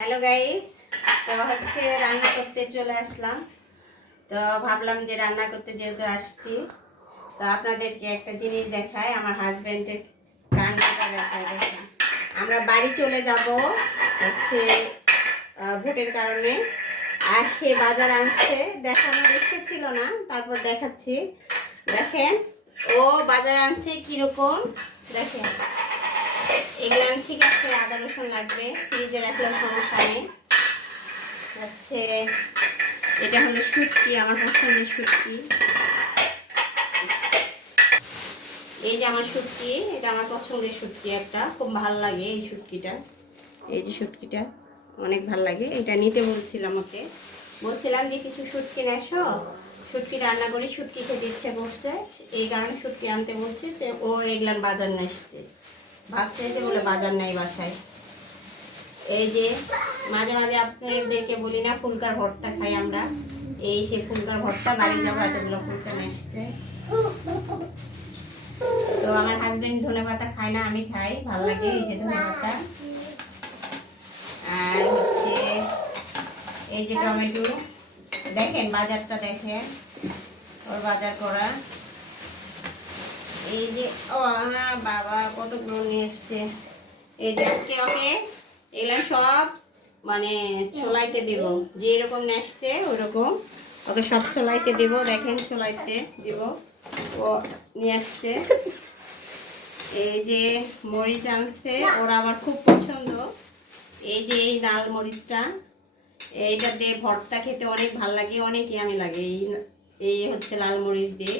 Hello guys, তো হচ্ছে রান্না করতে চলে আসলাম। তো ভাবলাম যে রান্না করতে যেহেতু আসছি, তো আপনাদেরকে একটা জিনিস দেখাই, আমার হাজবেন্ডের রান্নাটা দেখাই। দেখেন, আমরা বাড়ি চলে যাব হচ্ছে ভোটের কারণে, আর সে বাজার আনছে। দেখানোর ইচ্ছে ছিল না, তারপর দেখাচ্ছি। দেখেন ও বাজার আনছে কিরকম, দেখেন। এগুলো ঠিক আছে, আদা রসুন লাগবে, ফ্রিজে রাখলেও সমস্যা নেই। হচ্ছে এটা হলো শুটকি, আমার পছন্দের শুটকি। এই যে আমার শুটকি, এটা আমার পছন্দের শুটকি, একটা খুব ভাল লাগে এই শুটকিটা। এই যে শুটকিটা অনেক ভাল লাগে, এটা নিতে বলছিলাম যে কিছু শুটকি নেছো, শুটকি রান্না করি, শুটকি খেতে ইচ্ছে করছে, এই কারণে শুটকি আনতে বলছে। ও এগুলান বাজার নিয়ে এসছে, ভাবছে যে বলে বাজার নেই বাসায়। এই যে মাঝে মাঝে আপনাদেরকে বলি না, ফুলকার ভর্তা খাই আমরা, এই সে ফুলকার ভর্তা। বাড়ি যাবো, এতগুলো ফুলকা নিয়ে এসছে। তো আমার হাজবেন্ড ধনেপাতা খায় না, আমি খাই, ভালো লাগে এই যে ধনেপাতা। আর হচ্ছে এই যে টমেটো, দেখেন বাজারটা দেখেন, ওর বাজার করা। এই যে ও আমার বাবা কতগুলো নিয়ে এসছে। এই যে আজকে ওকে এগুলো সব মানে ছোলাইতে দিব, যে এরকম নেসছে ওইরকম ওকে সব ছোলাইতে দিব। দেখেন ছোলাইতে দিব, ও নিয়ে আসছে। এই যে মরিচ আনছে, ওরা আবার খুব পছন্দ। এই যে এই লাল মরিচটা, এইটা দিয়ে ভর্তা খেতে অনেক ভাল লাগে, অনেকই আমি লাগে। এই হচ্ছে লাল মরিচ দিয়ে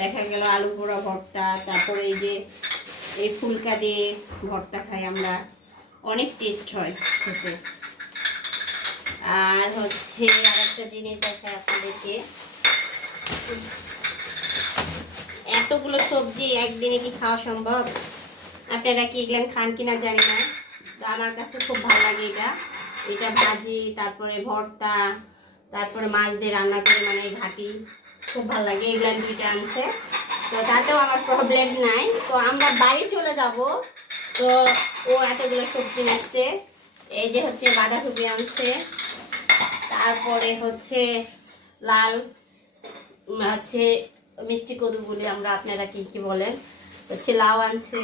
দেখা গেল আলু পোড়া ভর্তা, তারপরে এই যে এই ফুলকা দিয়ে ভর্তা খাই আমরা, অনেক টেস্ট হয় খেতে। আর হচ্ছে আরেকটা জিনিস দেখাই আপনাদেরকে, এতগুলো সবজি একদিনে কি খাওয়া সম্ভব? আপনারা কি এগুলো খান কিনা জানি না, তো আমার কাছে খুব ভালো লাগে এটা। এটা ভাজি, তারপরে ভর্তা, তারপরে মাছ দিয়ে রান্না করে, মানে ঘাটি, খুব ভালো লাগে। এগুলো দুইটা আনছে, তো তাতেও আমার প্রবলেম নাই। তো আমরা বাড়ি চলে যাব, তো ও এতগুলো সবজি নিচ্ছে। এই যে হচ্ছে বাঁধাকপি আনছে, তারপরে হচ্ছে লাল হচ্ছে মিষ্টি কদু বলি আমরা, আপনারা কি কি বলেন, হচ্ছে লাউ আনছে।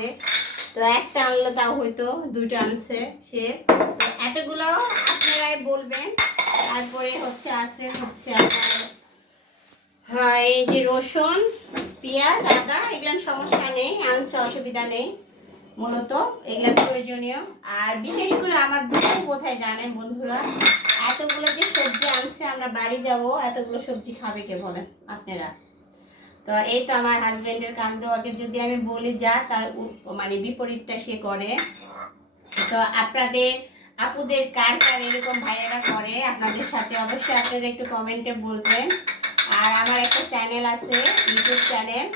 তো একটা আনলে তাও হয়তো, দুইটা আনছে সে। তো এতগুলো আপনারাই বলবেন। তারপরে হচ্ছে হচ্ছে আপনার হ্যাঁ, এই যে রসুন, পেঁয়াজ, আদা, এগুলো সমস্যা নেই, আনছে, অসুবিধা নেই। মূলত এগুলো প্রয়োজনীয়। আর বিশেষ করে আমার দুঃখ কোথায় জানেন বন্ধুরা, এতগুলো যে সবজি আনছে, আমরা বাড়ি যাব, এতগুলো সবজি খাবে কে বলেন আপনারা? তো এই তো আমার হাজবেন্ডের কাণ্ড, আগে যদি আমি বলি যা, তার মানে বিপরীতটা সে করে। তো আপনাদের আপুদের কার কার এরকম ভাইয়েরা করে, আপনাদের সাথে অবশ্যই আপনারা একটু কমেন্টে বলবেন। আর আমার একটা চ্যানেল আছে, ইউটিউব চ্যানেল,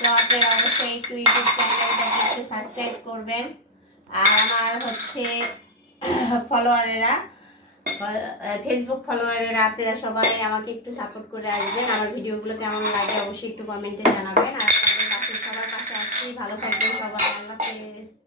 তো আপনারা অবশ্যই একটু ইউটিউব চ্যানেলটাকে একটু সাবস্ক্রাইব করবেন। আর আমার হচ্ছে ফলোয়ারেরা, ফেসবুক ফলোয়ারেরা, আপনারা সবাই আমাকে একটু সাপোর্ট করে আসবেন। আমার ভিডিওগুলো কেমন লাগে অবশ্যই একটু কমেন্টে জানাবেন। আর আপনাদের পাশে সবার পাশে আসছি, ভালো থাকবেন সবাই, আল্লাহ হাফেজ।